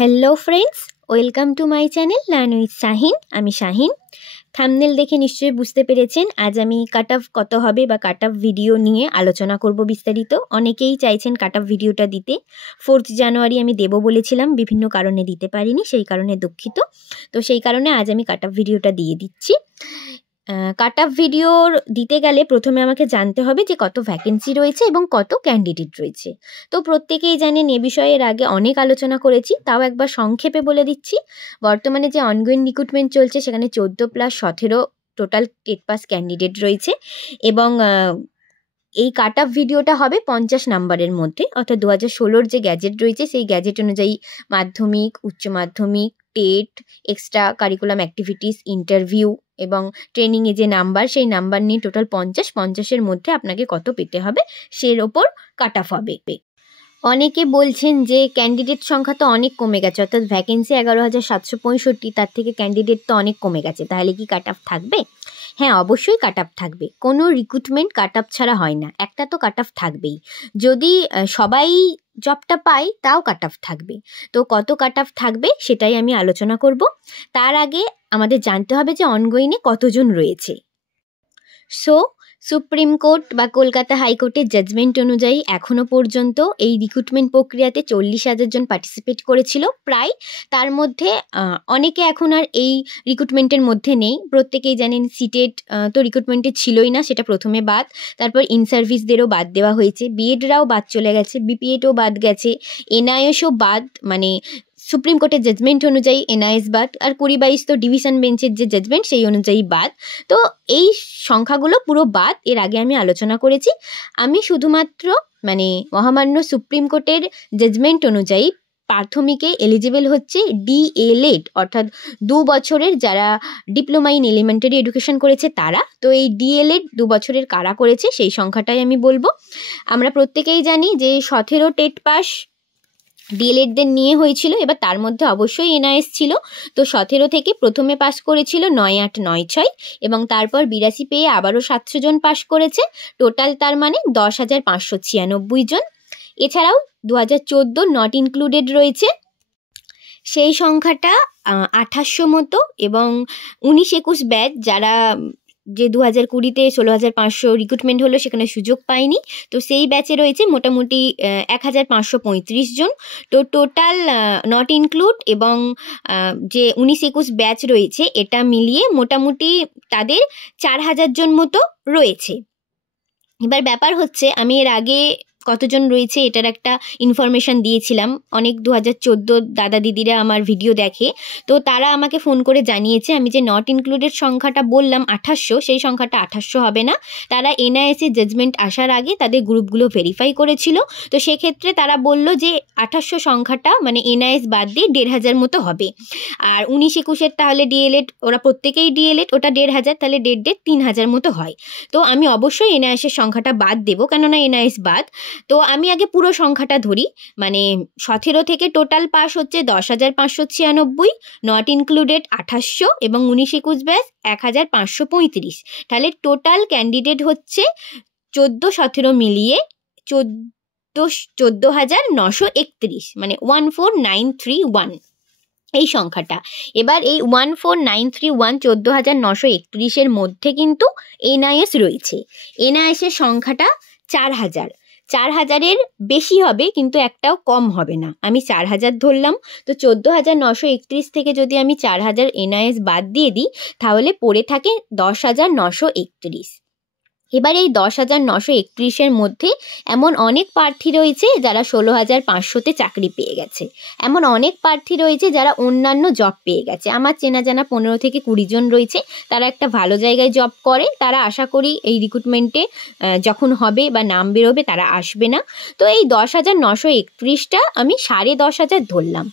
Hello friends, welcome to my channel learn with Shahin. আমি Shahin. Thumbnail দেখে নিশ্চয়ই বুঝতে পেরেছেন আজ আমি কাট অফ কত হবে বা কাট অফ ভিডিও নিয়ে আলোচনা করব বিস্তারিত। অনেকেই চাইছেন কাট অফ ভিডিওটা দিতে। 4 জানুয়ারি আমি দেব বলেছিলাম, বিভিন্ন কারণে দিতে পারিনি, সেই কারণে দুঃখিত। তো সেই কারণে আজ আমি কাট অফ ভিডিওটা দিয়ে দিচ্ছি। কাট অফ ভিডিওর দিতে গেলে প্রথমে আমাকে জানতে হবে যে কত ভ্যাকেন্সি রয়েছে এবং কত ক্যান্ডিডেট রয়েছে। তো প্রত্যেকেই জানেন এ বিষয়ে এর আগে অনেক আলোচনা করেছি, তাও একবার সংক্ষেপে বলে দিচ্ছি। বর্তমানে যে অনগোয়িং রিক্রুটমেন্ট চলছে সেখানে 14+17 টোটাল টেট পাস ক্যান্ডিডেট রয়েছে এবং এই কাট অফ ভিডিওটা হবে 50 নাম্বারের মধ্যে, অর্থাৎ 2016 যে গ্যাজেট রয়েছে সেই গ্যাজেট অনুযায়ী মাধ্যমিক, উচ্চ মাধ্যমিক, TET, extra curriculum activities, interview এবং ট্রেনিংয়ে যে নাম্বার, সেই নাম্বার নিয়ে টোটাল 50-50-এর মধ্যে আপনাকে কত পেতে হবে সের ওপর কাট অফ হবে। অনেকে বলছেন যে ক্যান্ডিডেট সংখ্যা তো অনেক কমে গেছে, অর্থাৎ ভ্যাকেন্সি 11,765, তার থেকে ক্যান্ডিডেট তো অনেক কমে গেছে, তাহলে কি কাট অফ থাকবে? হ্যাঁ, অবশ্যই কাট অফ থাকবে। কোনো রিক্রুটমেন্ট কাট অফ ছাড়া হয় না, একটা তো কাট অফ থাকবেই। যদি সবাই জবটা পায় তাও কাট অফ থাকবে। তো কত কাট অফ থাকবে সেটাই আমি আলোচনা করব। তার আগে আমাদের জানতে হবে যে অনগোয়িংয়ে কতজন রয়েছে। সুপ্রিম কোর্ট বা কলকাতা হাইকোর্টের জাজমেন্ট অনুযায়ী এখনও পর্যন্ত এই রিক্রুটমেন্ট প্রক্রিয়াতে 40,000 জন পার্টিসিপেট করেছিল প্রায়। তার মধ্যে অনেকে এখন আর এই রিক্রুটমেন্টের মধ্যে নেই। প্রত্যেকেই জানেন সিটেট তো রিক্রুটমেন্টে ছিলই না, সেটা প্রথমে বাদ। তারপর ইন সার্ভিসদেরও বাদ দেওয়া হয়েছে, বিএডরাও বাদ চলে গেছে, বিপিএডও বাদ গেছে, এনআইএসও বাদ, মানে সুপ্রিম কোর্টের জাজমেন্ট অনুযায়ী এনআইএস বাদ, আর 20-22 তো ডিভিশন বেঞ্চের যে জাজমেন্ট সেই অনুযায়ী বাদ। তো এই সংখ্যাগুলো পুরো বাদ, এর আগে আমি আলোচনা করেছি। আমি শুধুমাত্র মানে মহামান্য সুপ্রিম কোর্টের জাজমেন্ট অনুযায়ী প্রাথমিকে এলিজিবল হচ্ছে ডিএলএড, অর্থাৎ 2 বছরের যারা ডিপ্লোমা ইন এলিমেন্টারি এডুকেশন করেছে তারা। তো এই ডিএলএড 2 বছরের কারা করেছে সেই সংখ্যাটাই আমি বলবো। আমরা প্রত্যেকেই জানি যে 17 টেট পাস ডিএলএডদের নিয়ে হয়েছিল, এবার তার মধ্যে অবশ্যই এনআইএস ছিল। তো 17 থেকে প্রথমে পাস করেছিল 9,896 এবং তারপর 82 পেয়ে আবারও 700 জন পাস করেছে, টোটাল তার মানে 10,596 জন। এছাড়াও 2014 নট ইনক্লুডেড রয়েছে, সেই সংখ্যাটা 2800 মতো, এবং 19-21 ব্যাচ যারা যে 2020-তে 16,500 রিক্রুটমেন্ট হলো সেখানে সুযোগ পায়নি, তো সেই ব্যাচে রয়েছে মোটামুটি 1,535 জন। তো টোটাল নট ইনক্লুড এবং যে 19-21 ব্যাচ রয়েছে এটা মিলিয়ে মোটামুটি তাদের 4,000 জন মতো রয়েছে। এবার ব্যাপার হচ্ছে আমি এর আগে কতজন রয়েছে এটার একটা ইনফরমেশান দিয়েছিলাম। অনেক 2014 দাদা দিদিরা আমার ভিডিও দেখে, তো তারা আমাকে ফোন করে জানিয়েছে আমি যে নট ইনক্লুডেড সংখ্যাটা বললাম 2800, সেই সংখ্যাটা 2800 হবে না। তারা এনআইএসের জাজমেন্ট আসার আগে তাদের গ্রুপগুলো ভেরিফাই করেছিল, তো সেক্ষেত্রে তারা বলল যে 2800 সংখ্যাটা মানে এনআইএস বাদ দিয়ে 1,500 মতো হবে। আর 19-21-এর তাহলে ডিএলএড, ওরা প্রত্যেকেই ডিএলএড, ওটা 1,500, তাহলে 3,000 মতো হয়। তো আমি অবশ্যই এনআইএসের সংখ্যাটা বাদ দেবো, কেননা এনআইএস বাদ। তো আমি আগে পুরো সংখ্যাটা ধরি, মানে 17 থেকে টোটাল পাস হচ্ছে 10,596, নট ইনক্লুডেড 2800 এবং 19-21 ব্যাচ 1,535। তাহলে টোটাল ক্যান্ডিডেট হচ্ছে 14-17 মিলিয়ে 14,931, মানে 14,931 এই সংখ্যাটা। এবার এই 14,931 14,931-এর মধ্যে কিন্তু এনআইএস রয়েছে। এনআইএসের সংখ্যাটা 4,000-4,000-এর বেশি হবে কিন্তু একটাও কম হবে না। আমি 4,000 ধরলাম, তো 14,931 থেকে যদি আমি 4,000 এনআইএস বাদ দিয়ে দিই তাহলে পড়ে থাকে 10,931। এবার এই 10,931-এর মধ্যে এমন অনেক প্রার্থী রয়েছে যারা 16,500-তে চাকরি পেয়ে গেছে, এমন অনেক প্রার্থী রয়েছে যারা অন্যান্য জব পেয়ে গেছে। আমার চেনা জানা 15 থেকে 20 জন রয়েছে, তারা একটা ভালো জায়গায় জব করে, তারা আশা করি এই রিক্রুটমেন্টে যখন হবে বা নাম বেরোবে তারা আসবে না। তো এই 10,931টা আমি 10,500 ধরলাম।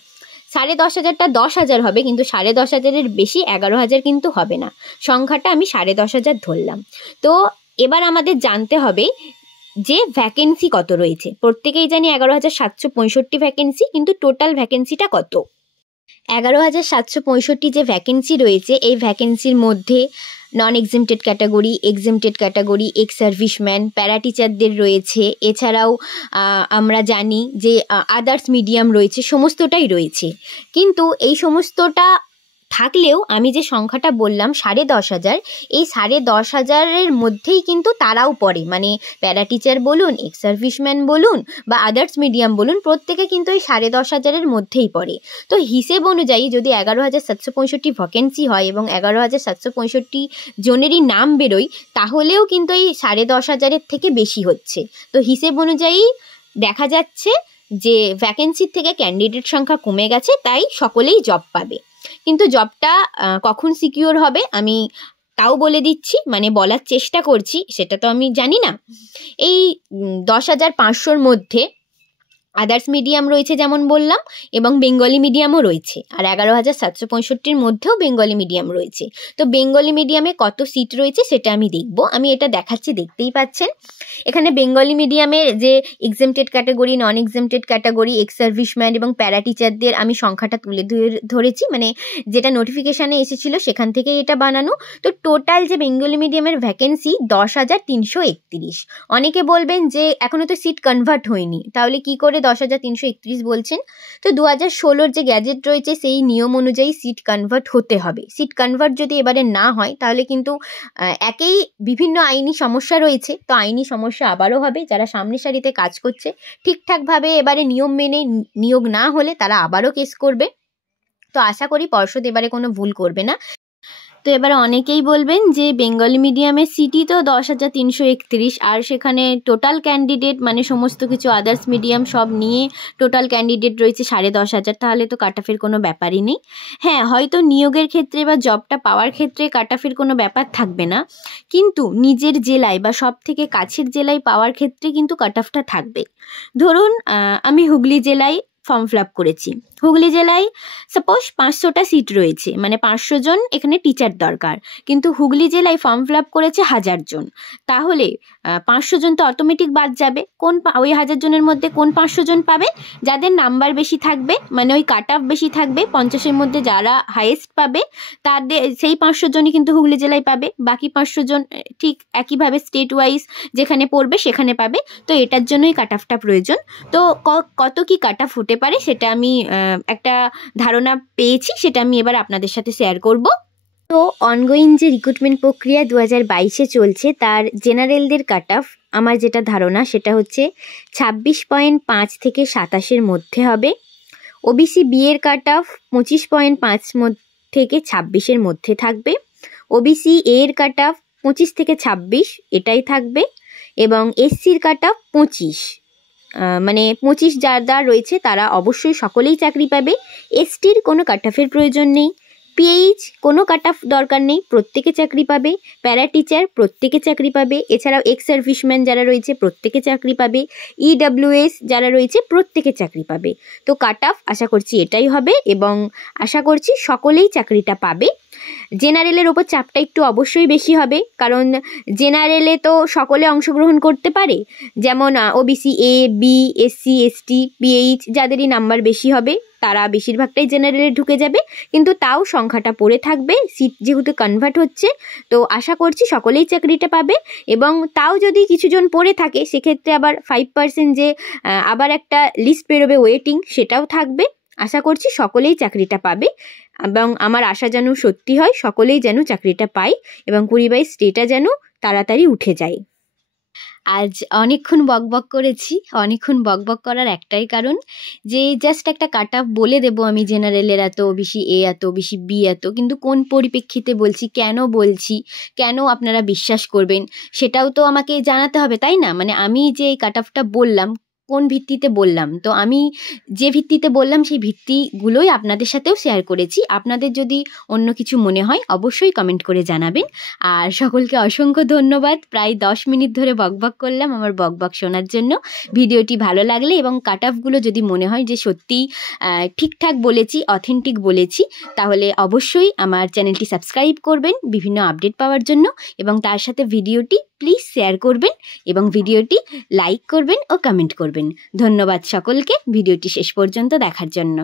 10,500টা 10,000 হবে, কিন্তু 10,500-এর বেশি 11,000 কিন্তু হবে না, সংখ্যাটা আমি 10,500 ধরলাম। তো এবার আমাদের জানতে হবে যে ভ্যাকেন্সি কত রয়েছে। প্রত্যেকেই জানি 11,765 ভ্যাকেন্সি, কিন্তু টোটাল ভ্যাকেন্সিটা কত? 11,765 যে ভ্যাকেন্সি রয়েছে এই ভ্যাকেন্সির মধ্যে non exempted category, exempted category, ex serviceman, para টিচারদের রয়েছে। এছাড়াও আমরা জানি যে আদার্স মিডিয়াম রয়েছে, সমস্তটাই রয়েছে। কিন্তু এই সমস্তটা থাকলেও আমি যে সংখ্যাটা বললাম 10,500, এই 10,500-এর মধ্যেই কিন্তু তারাও পড়ে, মানে প্যারা টিচার বলুন, এক্স সার্ভিসম্যান বলুন বা আদার্স মিডিয়াম বলুন, প্রত্যেকে কিন্তু এই 10,500-এর মধ্যেই পড়ে। তো হিসেব অনুযায়ী যদি 11,765 ভ্যাকেন্সি হয় এবং 11,765 জনেরই নাম বেরোয়, তাহলেও কিন্তু এই 10,500-এর থেকে বেশি হচ্ছে। তো হিসেব অনুযায়ী দেখা যাচ্ছে যে ভ্যাকেন্সির থেকে ক্যান্ডিডেট সংখ্যা কমে গেছে, তাই সকলেই জব পাবে। কিন্তু জবটা কখন সিকিউর হবে আমি তাও বলে দিচ্ছি, মানে বলার চেষ্টা করছি, সেটা তো আমি জানি না। এই 10,500-র মধ্যে আদার্স মিডিয়াম রয়েছে যেমন বললাম, এবং বেঙ্গলি মিডিয়ামও রয়েছে, আর 11,765-র মধ্যেও বেঙ্গলি মিডিয়াম রয়েছে। তো বেঙ্গলি মিডিয়ামে কত সিট রয়েছে সেটা আমি দেখব। আমি এটা দেখাচ্ছি, দেখতেই পাচ্ছেন এখানে বেঙ্গলি মিডিয়ামের যে এক্সেমটেড ক্যাটাগরি, নন এক্সেমটেড ক্যাটাগরি, এক্স সার্ভিসম্যান এবং প্যারা টিচারদের আমি সংখ্যাটা তুলে ধরেছি, মানে যেটা নোটিফিকেশানে এসেছিল সেখান থেকেই এটা বানানো। তো টোটাল যে বেঙ্গলি মিডিয়ামের ভ্যাকেন্সি 10,331। অনেকে বলবেন যে এখনও তো সিট কনভার্ট হয়নি, তাহলে কি করে 10,331 বলছেন? তো 2016-র যে গ্যাজেট রয়েছে সেই নিয়ম অনুযায়ী সিট কনভার্ট হতে হবে। সিট কনভার্ট যদি এবারে না হয় তাহলে কিন্তু একেই বিভিন্ন আইনি সমস্যা রয়েছে, তো আইনি সমস্যা আবারও হবে। যারা সামনের সারিতে কাজ করছে ঠিকঠাকভাবে এবারে নিয়ম মেনে নিয়োগ না হলে তারা আবারও কেস করবে। তো আশা করি পর্ষদ এবারে কোনো ভুল করবে না। তো এবারে অনেকেই বলবেন যে বেঙ্গলি মিডিয়ামের সিটই তো 10,331, আর সেখানে টোটাল ক্যান্ডিডেট মানে সমস্ত কিছু আদার্স মিডিয়াম সব নিয়ে টোটাল ক্যান্ডিডেট রয়েছে 10,500, তাহলে তো কাট অফের কোনো ব্যাপারই নেই। হ্যাঁ, হয়তো নিয়োগের ক্ষেত্রে বা জবটা পাওয়ার ক্ষেত্রে কাট অফের কোনো ব্যাপার থাকবে না, কিন্তু নিজের জেলায় বা সব থেকে কাছের জেলায় পাওয়ার ক্ষেত্রে কিন্তু কাট অফটা থাকবে। ধরুন আমি হুগলি জেলায় ফর্ম ফিল আপ করেছি। হুগলি জেলায় সাপোজ 500টা সিট রয়েছে, মানে 500 জন এখানে টিচার দরকার, কিন্তু হুগলি জেলায় ফর্ম ফিল আপ করেছে 1000 জন। তাহলে 500 জন তো অটোমেটিক বাদ যাবে। ওই 1000 জনের মধ্যে কোন 500 জন পাবে? যাদের নাম্বার বেশি থাকবে, মানে ওই কাট অফ বেশি থাকবে, 50-এর মধ্যে যারা হাইয়েস্ট পাবে তাদের সেই 500 জনই কিন্তু হুগলি জেলায় পাবে। বাকি 500 জন ঠিক একইভাবে স্টেট ওয়াইজ যেখানে পড়বে সেখানে পাবে। তো এটার জন্যই কাট অফটা প্রয়োজন। তো কত কি কাট অফ হতে পারে সেটা আমি একটা ধারণা পেয়েছি, সেটা আমি এবার আপনাদের সাথে শেয়ার করব। তো অনগোয়িং যে রিক্রুটমেন্ট প্রক্রিয়া 2022-এ চলছে, তার জেনারেলদের কাট অফ আমার যেটা ধারণা সেটা হচ্ছে 26.5 থেকে 27-এর মধ্যে হবে। ওবিসি বি এর কাট অফ 25.5 থেকে 26-এর মধ্যে থাকবে। ওবিসি এর কাট অফ 25 থেকে 26 এটাই থাকবে, এবং এসসির কাট অফ 25, মানে 25 যারা রয়েছে তারা অবশ্যই সকলেই চাকরি পাবে। এসটির কোনো কাট অফের প্রয়োজন নেই। পিএইচ কোনো কাট অফ দরকার নেই, প্রত্যেকে চাকরি পাবে। প্যারা টিচার প্রত্যেকে চাকরি পাবে। এছাড়াও এক্স সার্ভিসম্যান যারা রয়েছে প্রত্যেকে চাকরি পাবে। ইডব্লিউএস যারা রয়েছে প্রত্যেকে চাকরি পাবে। তো কাট অফ আশা করছি এটাই হবে, এবং আশা করছি সকলেই চাকরিটা পাবে। জেনারেলের ওপর চাপটা একটু অবশ্যই বেশি হবে, কারণ জেনারেলে তো সকলে অংশগ্রহণ করতে পারে, যেমন OBC A, B, SC, ST, PH যাদেরই নাম্বার বেশি হবে তারা বেশিরভাগটাই জেনারেলে ঢুকে যাবে, কিন্তু তাও সংখ্যাটা পড়ে থাকবে। সিট যেহেতু কনভার্ট হচ্ছে, তো আশা করছি সকলেই চাকরিটা পাবে। এবং তাও যদি কিছুজন পড়ে থাকে সেক্ষেত্রে আবার 5% যে আবার একটা লিস্ট বেরোবে ওয়েটিং, সেটাও থাকবে। আশা করছি সকলেই চাকরিটা পাবে, এবং আমার আশা যেন সত্যি হয়, সকলেই যেন চাকরিটা পায় এবং 2022 ডেটা যেন তাড়াতাড়ি উঠে যায়। আজ অনেকক্ষণ বকবক করেছি। অনেকক্ষণ বকবক করার একটাই কারণ যে জাস্ট একটা কাট অফ বলে দেবো আমি, জেনারেলের এত, ওবিসি এ এত, ওবিসি বি এত, কিন্তু কোন পরিপ্রেক্ষিতে বলছি, কেন আপনারা বিশ্বাস করবেন সেটাও তো আমাকে জানাতে হবে, তাই না? মানে আমি যে এই কাট অফটা বললাম কোন ভিত্তিতে বললাম, তো আমি যে ভিত্তিতে বললাম সেই ভিত্তিগুলোই আপনাদের সাথেও শেয়ার করেছি। আপনাদের যদি অন্য কিছু মনে হয় অবশ্যই কমেন্ট করে জানাবেন। আর সকলকে অসংখ্য ধন্যবাদ। প্রায় 10 মিনিট ধরে বকবক করলাম আমার বকবক শোনার জন্য। ভিডিওটি ভালো লাগলে এবং কাট অফগুলো যদি মনে হয় যে সত্যিই ঠিকঠাক বলেছি, অথেন্টিক বলেছি, তাহলে অবশ্যই আমার চ্যানেলটি সাবস্ক্রাইব করবেন বিভিন্ন আপডেট পাওয়ার জন্য, এবং তার সাথে ভিডিওটি প্লিজ শেয়ার করবেন এবং ভিডিওটি লাইক করবেন ও কমেন্ট করবেন। ধন্যবাদ সকলকে ভিডিওটি শেষ পর্যন্ত দেখার জন্য।